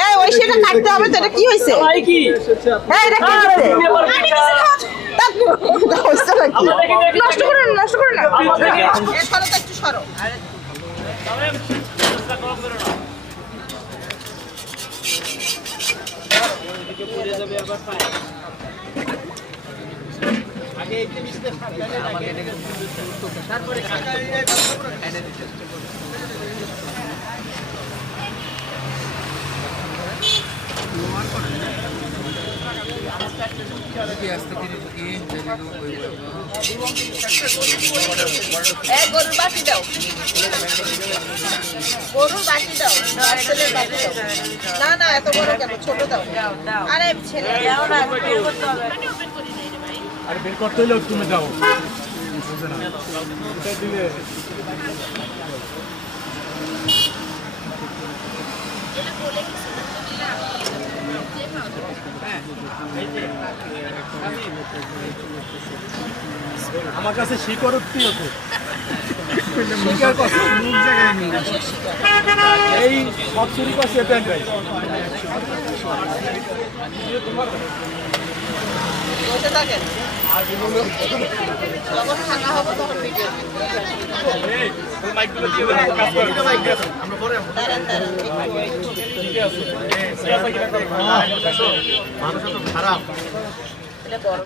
এই ওই সেটা কাটতে হবে তো এটা কি হয়েছে ভাই কি? এই এটা কি হয়েছে? নষ্ট করো না নষ্ট করো না। সরো তো একটু সরো। আরে গরুর বাটি দাও। গরুর বাটি দাও। বাটি দাও। না না এত বড় কেন? ছোট দাও। আরে ছেলে দাও না বের করতে হবে। আর বের করতে হলেও তুমি যাও বুঝে না। এটা দিলে কাছে স্বীকারোক্তি আছে কাছে মুখ জায়গায় নেই। এই সব চুরি করছে বসে থাকেন যখন খারাপ। হব